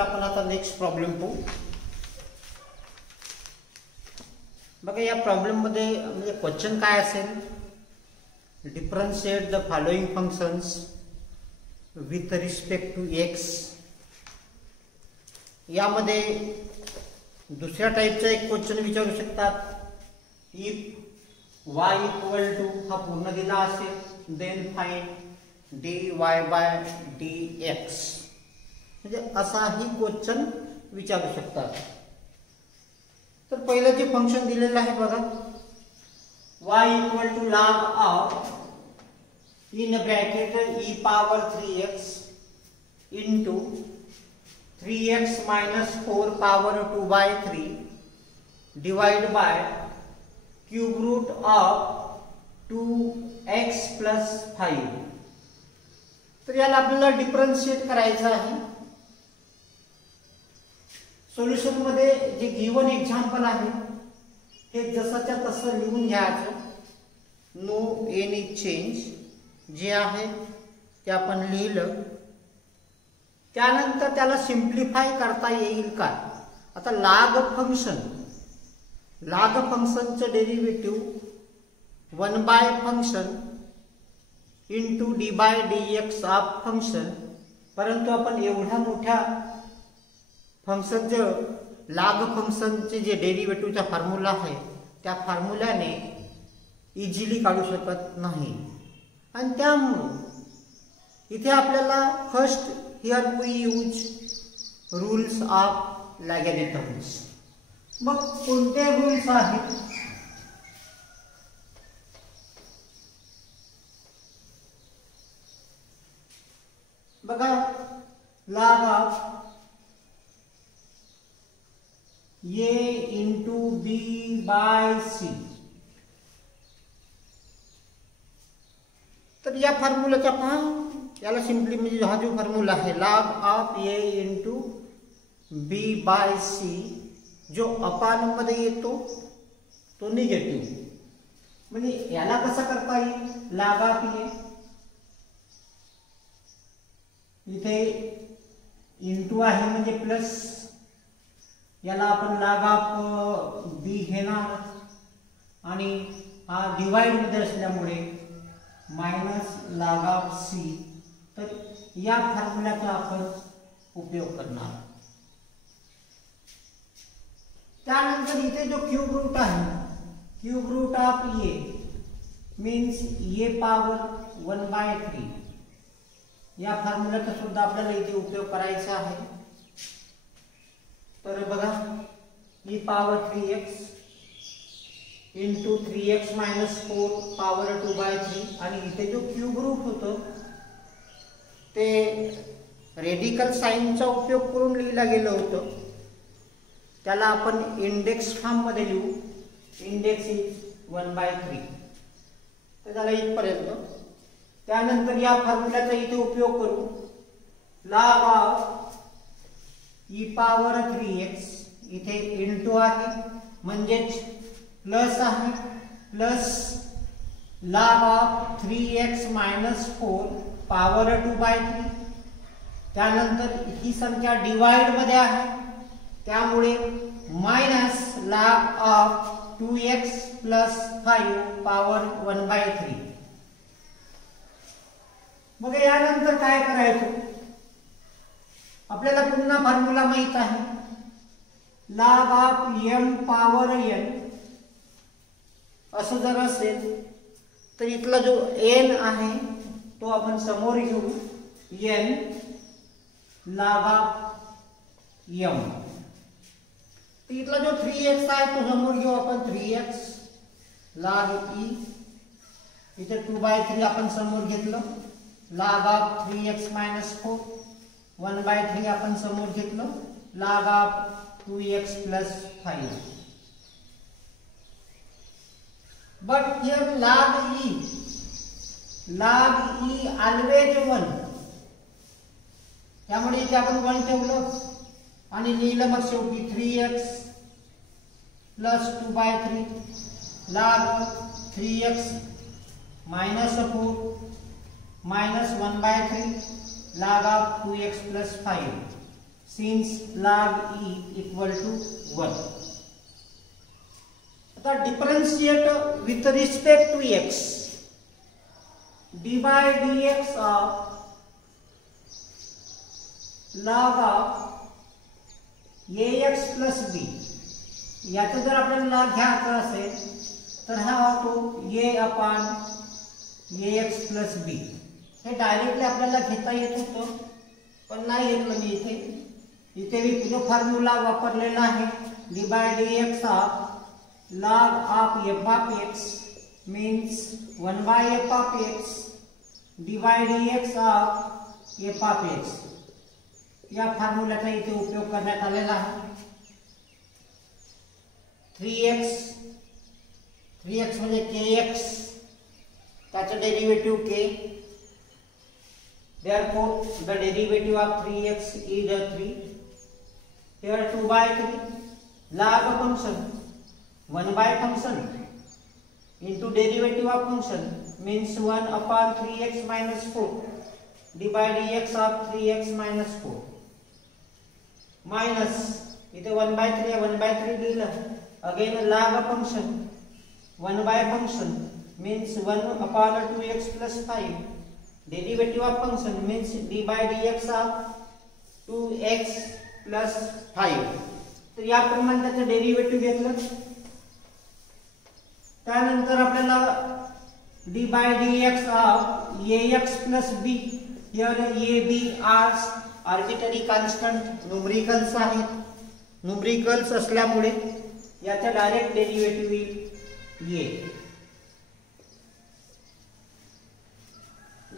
आपण आता next problem पाहू. बघा या प्रॉब्लेम मध्ये म्हणजे क्वेश्चन काय असेल, differentiate the following functions with respect to X. यामध्ये दुसऱ्या टाईपचा एक क्वेश्चन विचारू शकतात. इफ y इक्वल टू हा पूर्ण दिला असेल then find dy by dx, म्हणजे असाही क्वेश्चन विचारू शकतात. तर पहिलं जे फंक्शन दिलेलं आहे बघा, y equal to log of in bracket e power 3x into 3x minus 4 power 2/3 divide by cube root of 2x plus 5. तर याला आपल्याला डिफरन्शिएट करायचं आहे. सोल्युशन मध्ये जे गिवन एक्झाम्पल आहे हे जसंच्या तसं लिहून घ्यायचं, नो एनी चेंज. जे आहे ते आपण लिहिलं, त्यानंतर त्याला सिम्प्लिफाय करता येईल का. आता लाग फंक्शनचं derivative 1 by function into D by dx of function. परंतु आपण एवढ्या मोठ्या फंक्शनचं लाग फंक्शनचे जे डेरिव्हेटिव्हचा फॉर्म्युला आहे त्या फॉर्म्युल्याने इझिली काढू शकत नाही. आणि त्यामुळे इथे आपल्याला first here we use rules of logarithms. मग कोणते रूल्स आहेत? बघा, log of a into b by c. तर या फॉर्म्युलाचा पहा, याला सिंपली म्हणजे हा जो फॉर्म्युला आहे log of a into b by c, जो अपान मध्ये येतो तो निगेटिव्ह. म्हणजे याला कसं करता येईल, लॉग ऑफ a इथे इंटू आहे म्हणजे प्लस, याला आपण लॉग ऑफ b घेणार आणि हा डिवाइड मध्ये असल्यामुळे मायनस लॉग ऑफ c. तर या फॉर्म्युल्याचा आपण उपयोग करणार. त्यानंतर इथे जो क्यूब रूट आहे, cube root of a means a power 1/3, या फॉर्म्युल्याचा सुद्धा आपल्याला इथे उपयोग करायचा आहे. तर बघा, e power 3x into 3x minus 4 power 2/3 आणि इथे जो क्यूब रूट होतं ते रेडिकल साइनचा उपयोग करून लिहिला गेलं होतं. त्याला आपण इंडेक्स फॉर्म मध्ये लिहू, इंडेक्स इज 1/3. तर त्याला इथपर्यंत. त्यानंतर या फॉर्म्युल्याचा इथे उपयोग करू, log of e power 3x इथे इंटू आहे म्हणजेच प्लस आहे, plus log of 3x minus 4 power 2/3. त्यानंतर ही संख्या डिवाइड मध्ये आहे त्यामुळे minus log of 2x plus 5 power 1/3. मग यानंतर काय करायचं, आपल्याला पुन्हा फॉर्म्युला माहित आहे, log of m power n. असं जर असेल तर इथला जो n आहे तो आपण समोर घेऊ, n लॉग ऑफ m. इथला जो 3x आहे तो समोर घेऊ आपण, 3x लॉग e. इथे 2/3 आपण समोर घेतलं, लॉग ऑफ 3x मायनस 4 1/3 आपण समोर घेतलं, log of 2x plus 5. But here log e always 1, त्यामुळे इथे आपण 1 ठेवलं आणि लिहिलं मग शेवटी 3x plus 2/3 log 3x minus 4 minus 1/3 log of 2x plus 5. Since log e equal to 1. आता differentiate with respect to x. dy dx of log of ax plus b. याचा जर आपल्याला log घ्यायचा असेल तर हा होतो a upon ax plus b. हे डायरेक्टली आपल्याला घेता येत होतं पण नाही घेतलं मी इथे. इथे मी जो फॉर्म्युला वापरलेला आहे dy dx of log of f of x means 1 by f of x dy dx of f of x. या फॉर्म्युल्याचा इथे उपयोग करण्यात आलेला आहे. 3x म्हणजे kx, त्याचं derivative k. Therefore, the derivative of 3x is 3. Here 2 by 3 log function 1 by function into derivative of function means 1 upon 3x minus 4 dy dx of 3x minus 4 minus इथे 1 by 3 लिहिलं. Again log function 1 by function means 1 upon 2x plus 5. Derivative of function means dy dx of 2x plus 5. तर याप्रमाणे त्याचं derivative घेतलं. त्यानंतर आपल्याला dy dx of ax plus b. here a b are arbitrary constant numericals आहेत. Numericals असल्यामुळे याचा direct derivative येईल a.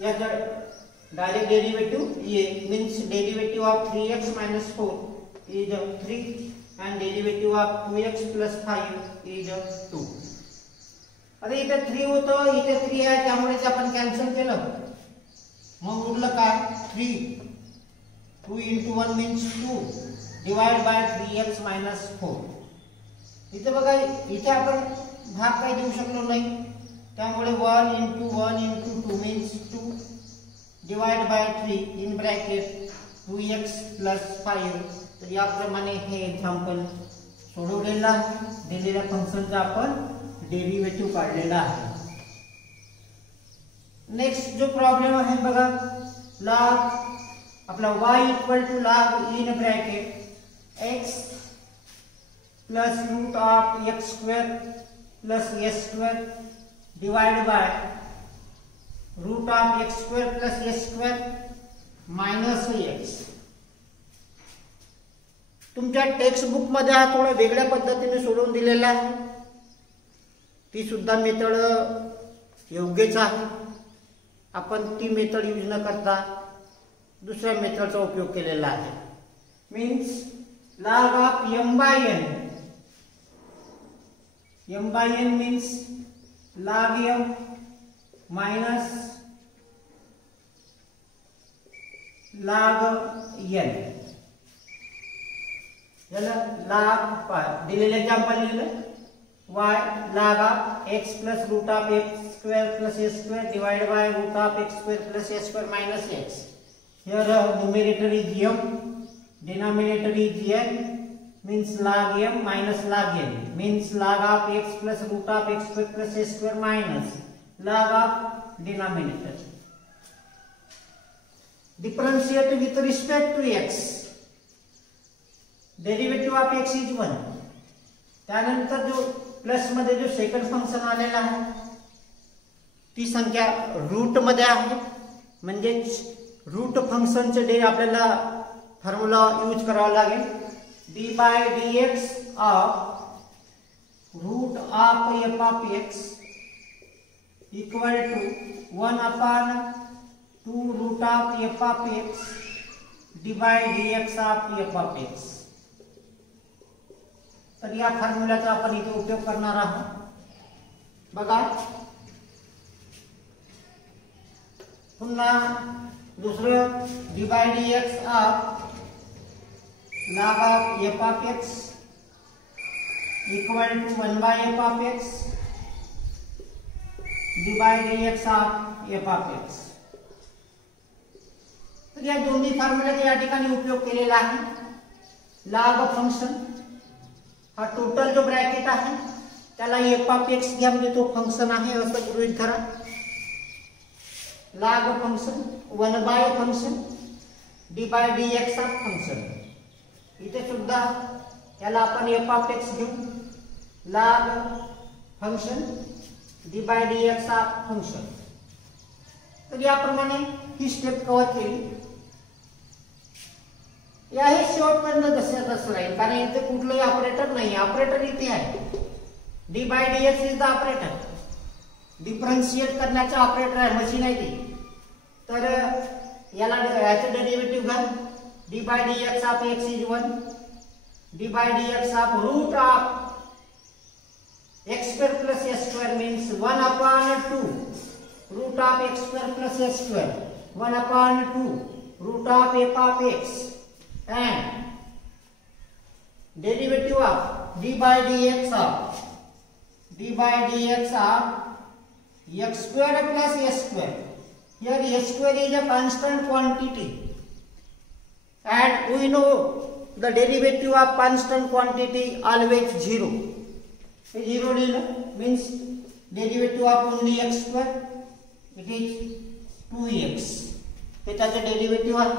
याचा direct derivative a means derivative of 3x minus 4 is 3 and derivative of 2x plus 5 is 2. आता इथे 3 होतं, इथे 3 आहे त्यामुळे आपण कॅन्सल केलं. मग उरलं काय 3. 2 into 1 means 2 divided by 3x minus 4. इथे बघा इथे आपण भाग काही देऊ शकलो नाही त्यामुळे 1 into 2 means 2 divided by 3 in bracket 2x plus 5. तर याप्रमाणे हे एक्झाम्पल सोडवलेलं आहे. दिलेल्या फंक्शनचा आपण डेरिव्हेटिव्ह काढलेला आहे. नेक्स्ट जो प्रॉब्लेम आहे बघा log आपला y equal to log in bracket x plus root of x square plus s square divide by root of x square plus s square minus x. तुमच्या टेक्स्ट बुक मध्ये हा थोडा वेगळ्या पद्धतीने सोडवून दिलेला आहे. ती सुद्धा मेथड योग्यच आहे. आपण ती मेथड यूज न करता दुसऱ्या मेथडचा उपयोग केलेला आहे. Means log of m by n. m by n means log m minus log n. याला log दिलेले एक्झाम्पल लिहिलं y log of x plus root of x square plus s square divided by root of x square plus s square minus x. Here numerator is m, denominator is n, means log m minus log n, means log of x plus root of x square plus s square minus log of denominator. Differentiate with respect to x. Derivative of x is 1. त्यानंतर जो plus मध्ये जो second function आलेला आहे ती संख्या route मध्ये आहे. म्हणजे रूट फंक्शनचे डे आपल्याला फॉर्म्युला यूज करावा लागेल. dy dx of root of f of x equal to 1 upon 2 root of f of x divide dx of f of x. तर या फॉर्म्युल्याचा आपण इथे उपयोग करणार आहोत. बघा पुन्हा दुसरं dy dx of log of f of x equal to 1 by f of x divide dx of f of x. तर या दोन्ही फॉर्म्युल्याचा या ठिकाणी उपयोग केलेला आहे. लाग फंक्शन हा टोटल जो ब्रॅकेट आहे त्याला एफ ऑफ एक्स घ्या म्हणजे तो फंक्शन आहे असं गृहीत धरा. Log function 1 by function D by D X of function. इथे सुद्धा याला आपण एफ ऑफ एक्स घेऊ. Log function D by D X of function. तर याप्रमाणे ही स्टेप कव्हर केली. या हे शेवटपर्यंत जसे तसं राहील कारण इथे कुठलंही ऑपरेटर नाही. ऑपरेटर इथे आहे. D by D X is the operator. Differentiate करण्याचे ऑपरेटर आहे मशीन आहे ती. तर याला याचं डेरिव्हेटिव्ह घ्या. D by D X of X is 1. D by D X of root of x square plus s square means 1 upon 2 root of x square plus s square 1 upon 2 root of f of x and derivative of d by dx of x square plus s square. Here s square is a constant quantity and we know the derivative of constant quantity always 0. 0 means derivative of only x square, it is 2x. हे त्याचं derivative आहे.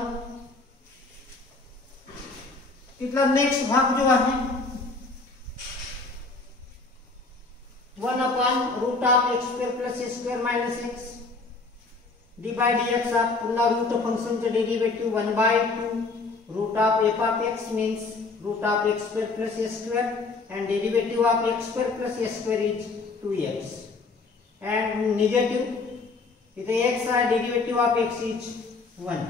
तिथला next भाग जो आहे 1 upon root of x square plus s square minus x d by dx of पुन्हा route फंक्शनचं derivative 1 by 2 root of f of x means root of x square plus s square and derivative of x square plus s square is 2x and negative इथे x आहे derivative of x is 1.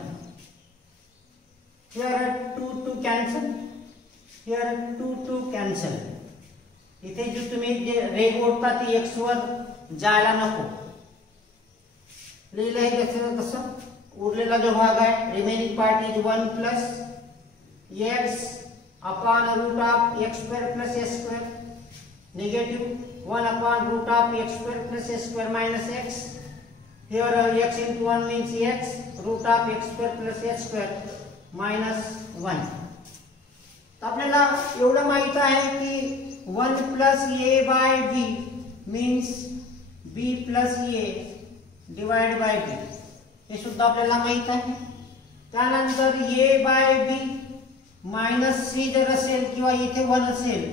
Here 2 cancel, here 2 cancel. इथे जो तुम्ही जे रेग ओढता ती x वर जायला नको. लिहिलं आहे तसं. उरलेला जो भाग आहे remaining part is 1 plus x upon root of x square plus s square negative 1 upon root of x square plus s square minus x. Here x into 1 means x root of x square plus s square minus 1. आपल्याला एवढं माहित आहे की 1 plus a by b means b plus a divided by b. हे सुद्धा आपल्याला माहित आहे. त्यानंतर a by b minus C जर असेल किंवा इथे 1 असेल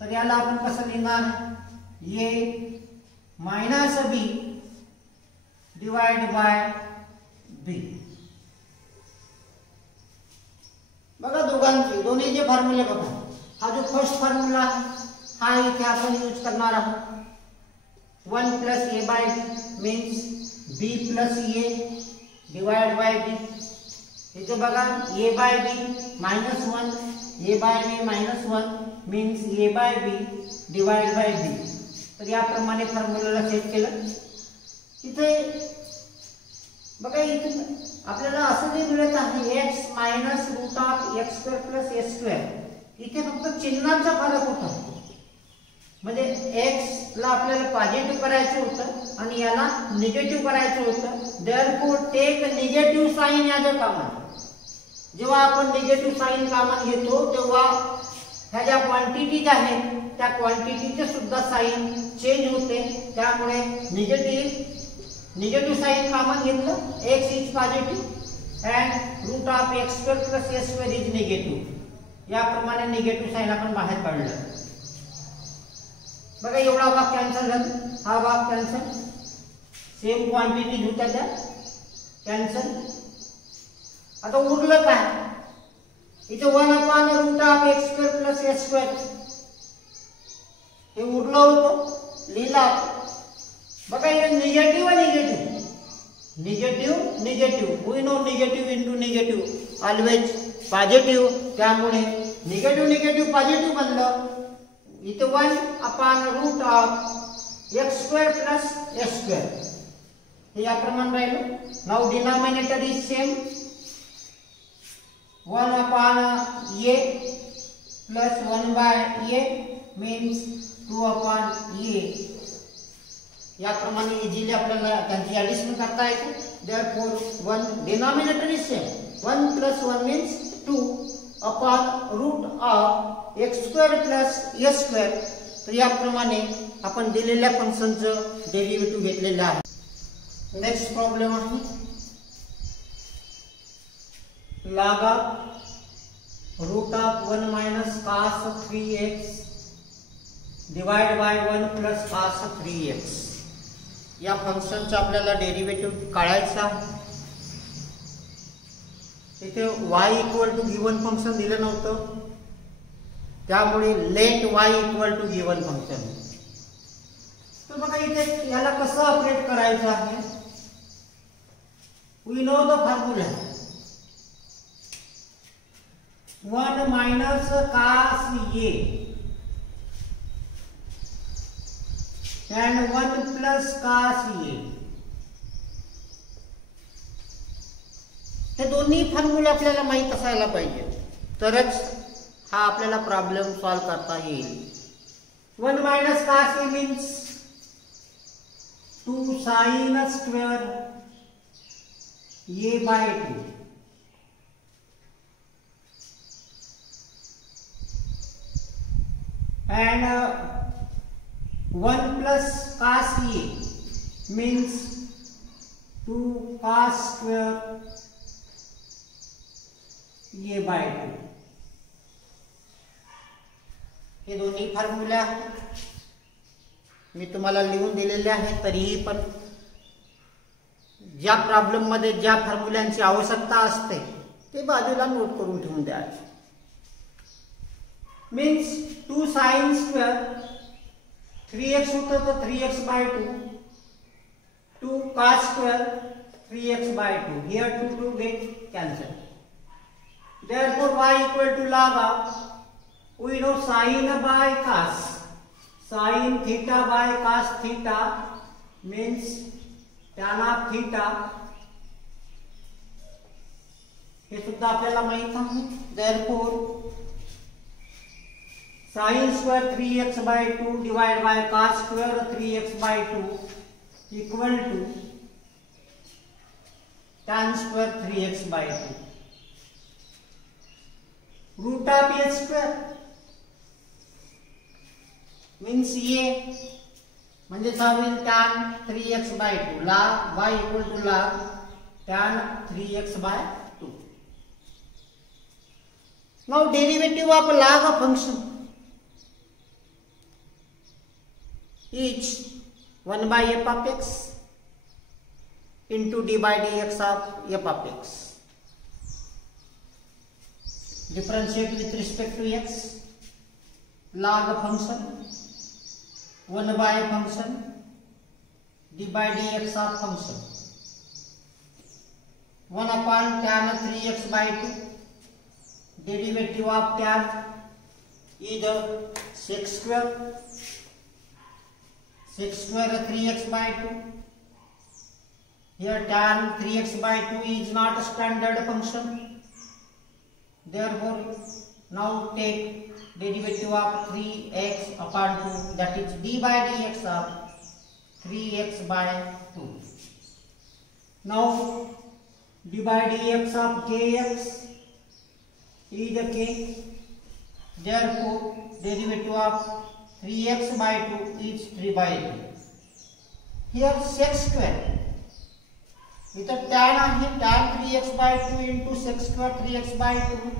तर याला आपण कसं लिहिणार a minus b divide by b. बघा दोन्ही जे फॉर्म्युले बघा. हा जो फर्स्ट फॉर्म्युला हा इथे आपण यूज करणार आहोत. 1 plus a by b means b plus a divide by b. इथे बघा a by b -1 a by b -1 means a by b divided by b. तर याप्रमाणे फॉर्म्युलाला सेट केलं. इथे बघा इथे आपल्याला असं जे मिळत आहे x minus root of x square plus s square. इथे फक्त चिन्हाचा फरक होता. म्हणजे x ला आपल्याला पॉझिटिव्ह करायचं होतं आणि याला निगेटिव्ह करायचं होतं. Therefore take negative sign as a common. जेव्हा आपण निगेटिव्ह साइन कॉमन घेतो तेव्हा ह्या ज्या क्वांटिटीज आहेत त्या क्वांटिटीचे सुद्धा साइन चेंज होते. त्यामुळे निगेटिव्ह साइन कॉमन घेतलं. x is positive and root of x square plus s square is negative. याप्रमाणे निगेटिव्ह साइन आपण बाहेर काढलं. बघा एवढा भाग कॅन्सल झाला. हा भाग कॅन्सल. सेम क्वांटिटीज होत्या त्या कॅन्सल. आता उरलं काय इथे 1 upon root of x square plus s square हे उरलं होतं लिहिला. बघा इथे negative we know negative into negative always positive. त्यामुळे निगेटिव्ह पॉझिटिव्ह बनलं. इथे 1 upon root of x square plus s square हे याप्रमाणे राहिलं. Now denominator is same 1 upon a plus 1 by a means 2 upon a. याप्रमाणे इझिली आपल्याला त्यांची addition करता येते. Therefore 1 denominator is same. 1 plus 1 means 2 upon root of X square plus S square. तर याप्रमाणे आपण दिलेल्या फंक्शनचं डेरिव्हेटिव्ह घेतलेलं आहे. नेक्स्ट प्रॉब्लेम आहे log of root of 1 minus cos 3x divided by 1 plus cos 3x. या फंक्शनचं आपल्याला डेरिव्हेटिव्ह काढायचं आहे. इथे y equal to given function दिलं नव्हतं, त्यामुळे let y equal to given function. तर बघा इथे याला कसं ऑपरेट करायचं आहे. We know the formula 1 minus cos a and 1 plus cos a. हे दोन्ही फॉर्म्युले आपल्याला माहित असायला पाहिजे, तरच हा आपल्याला प्रॉब्लेम सॉल्व करता येईल. 1 minus cos a means 2 sin square a by 2. And 1 plus cos a means 2 cos square a by 2. हे दोन्ही फॉर्म्युला मी तुम्हाला लिहून दिलेले आहेत. तरीही पण ज्या प्रॉब्लेम मध्ये ज्या फॉर्म्युल्यांची आवश्यकता असते ते बाजूला नोट करून ठेवून द्यायचे. मीन्स 2 sin square 3x होतं तर 3x by 2, 2 cos square 3x by 2. Here 2 get cancelled. Therefore y equal to log of, we know sin by cos, sin theta by cos theta means tan of theta. हे सुद्धा आपल्याला माहित आहे. Therefore sin square 3x by 2 divided by cos square 3x by 2 equal to tan square 3x by 2. Root of a square means a म्हणजे होईल tan 3x by 2. log y equal to log tan 3x by 2. Now derivative of log of function is 1 by f of x into d by dx of f of x. Differentiate with respect to x. Log function 1 by function d by dx of function 1 upon tan 3x by 2. Derivative of tan is sec square 3x by 2. Here tan 3x by 2 is not a standard function. Therefore now take derivative of 3x upon 2, that is d by dx of 3x by 2. Now d by dx of kx is the k. Therefore derivative of 3x by 2 is 3 by 2. Here sec square with a tan आहे, tan 3x by 2 into sec square 3x by 2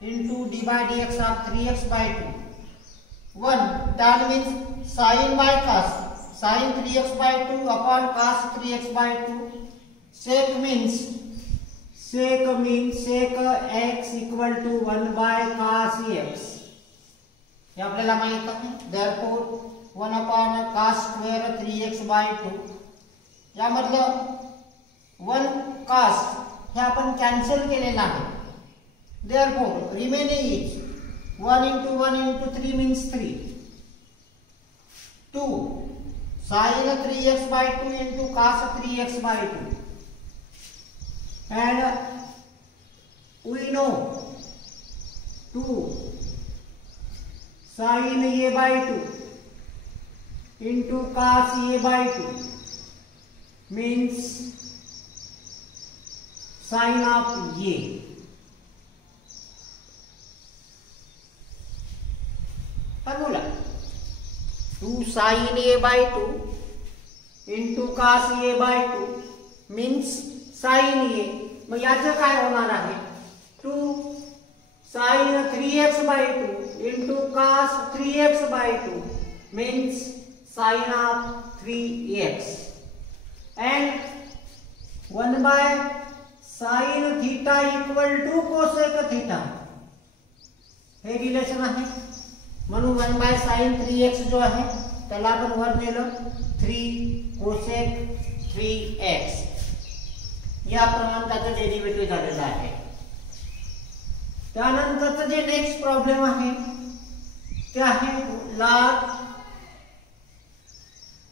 into d by dx of 3x by 2. 1 tan means sin by cos, sin 3x by 2 upon cos 3x by 2. Sec means sec x equal to 1 by cos x. हे आपल्याला माहित आहे. Therefore 1 upon cos square 3x by 2. यामधलं 1 cos हे आपण cancel केलेलं आहे. Therefore remaining is 1 into 1 into 3 means 3. 2 sin 3x by 2 into cos 3x by 2. And we know 2 sin a by 2 into cos a by 2 means sin of a. 2 sin a by 2 into cos a by 2 means sin a. मग याचं काय होणार आहे 2 sin 3x by 2 into cos 3x by 2 means sin of 3x and 1 by sin theta equal to cosec theta. हे relation आहे म्हणून 1 by sin 3x जो आहे त्याला आपण वर नेलं 3 cosec 3x या प्रमाणात त्याचं डेरिव्हेटिव्ह झालेलं आहे. त्यानंतरचं जे नेक्स्ट प्रॉब्लेम आहे ते आहे log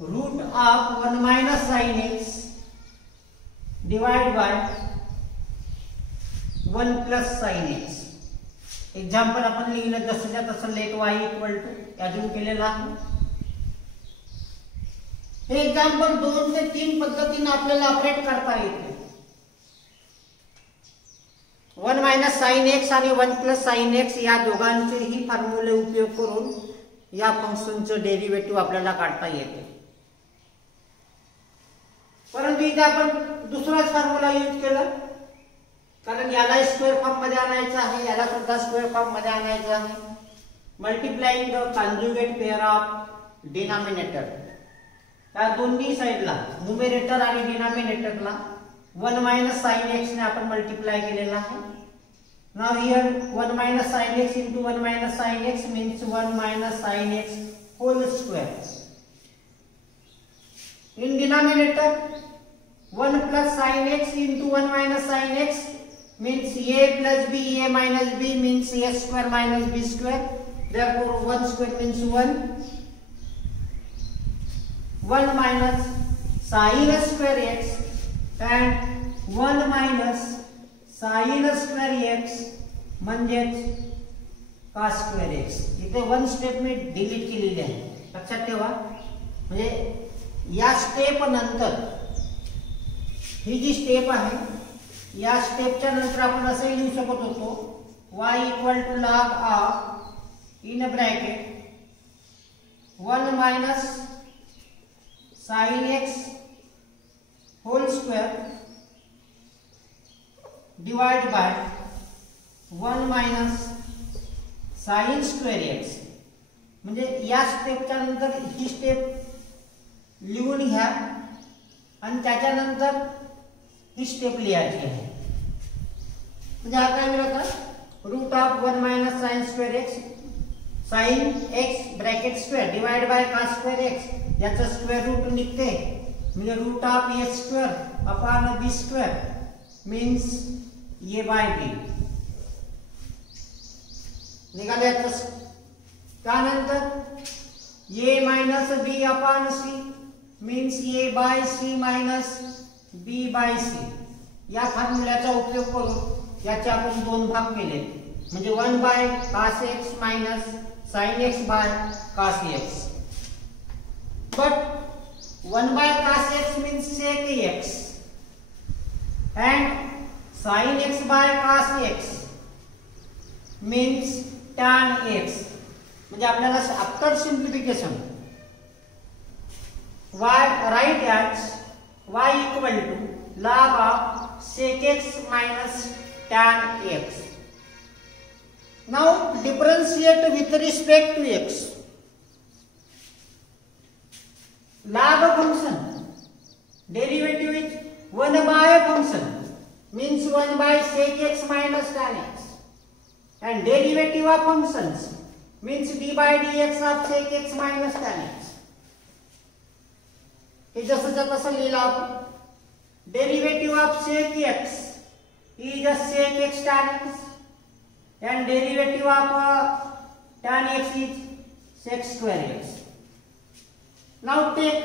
root of 1 minus sin x divided by 1 plus sin x. Example आपण लिहिलं जसंच्या तसं लेट y इक्वल टू अजून केलेलं आहे. हे एक्झाम्पल 2 ते 3 पद्धतीने आपल्याला ऑपरेट करता येते. 1 मायनस साइन एक्स आणि 1 प्लस साइन एक्स या दोघांचेही फॉर्म्युले उपयोग करून या फंक्शनचं डेरिव्हेटिव्ह आपल्याला काढता येते. परंतु इथे आपण दुसराच फॉर्म्युला यूज केला कारण याला स्क्वेअर फॉर्म मध्ये आणायचं आहे, याला सुद्धा स्क्वेअर फॉर्म मध्ये आणायचं आहे. Multiplying the conjugate pair of denominator. या दोन्ही साइडला न्यूमरेटर आणि डिनॉमिनेटरला 1 minus sin x ने आपण मल्टिप्लाय केलेला आहे. Now here 1 minus sin x into 1 minus sin x means 1 minus sin x whole square. In denominator 1 plus sin x into 1 minus sin x means a plus b, a minus b means a square minus b square. Therefore 1 square means 1. 1 minus sin square x and 1 minus sin square x म्हणजेच cos square x. इथे 1 step मी delete केलेली आहे, लक्षात ठेवा. म्हणजे या step नंतर ही जी step आहे या स्टेपच्या नंतर आपण असे लिहू शकत होतो y equal to log of in bracket 1 minus sin x whole square divided by 1 minus sin square x. म्हणजे या स्टेपच्या नंतर ही स्टेप लिहून घ्या आणि त्याच्यानंतर ही स्टेप लिहायची आहे. म्हणजे हा काय मिळतं root of 1 minus sin square x sin x bracket square divide by cos square x याचं स्क्वेअर रूट निघते म्हणजे root of A square upon B square means A by B निघाले. त्यानंतर A minus B upon C means A by C minus B by C. या फॉर्म्युल्याचा उपयोग करून याचे आपण दोन भाग केले म्हणजे 1 by cos x minus sin x by cos x. But 1 by cos x means sec x and sin x by cos x means tan x. म्हणजे आपल्याला after सिंप्लिफिकेशन y right as y equal to log of sec x minus tan x. Now differentiate with respect to x. Log function derivative is 1 by function means 1 by sec x minus tan x and derivative of functions means d by dx of sec x minus tan x. हे जसंच्या तसं लिहिलं आपण. Derivative of sec x is sec x tan x and derivative of tan x is sec square x. Now take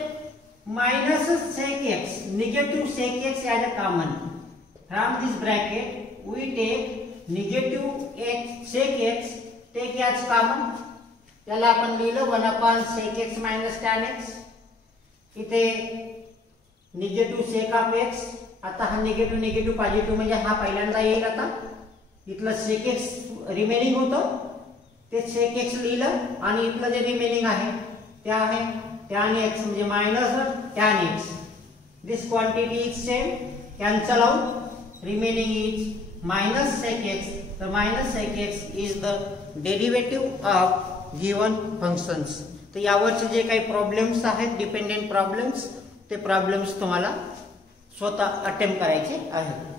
minus sec x, negative sec x as a common. From this bracket, we take negative x, sec x, take as common. याला आपण लिहिलं 1 upon sec x minus tan x. इथे negative sec of x. आता हा negative positive म्हणजे हा पहिल्यांदा येईल. आता इथलं sec x रिमेनिंग होतं ते sec x लिहिलं आणि इथलं जे रिमेनिंग आहे त्या आहे tan x म्हणजे minus tan x. This quantity is same, cancel out, remaining is minus sec x. तर minus sec x is the derivative of given functions. तर यावरचे जे काही प्रॉब्लेम्स आहेत डिपेंडेंट प्रॉब्लेम्स, ते प्रॉब्लेम्स तुम्हाला स्वतः अटेम्प्ट करायचे आहेत.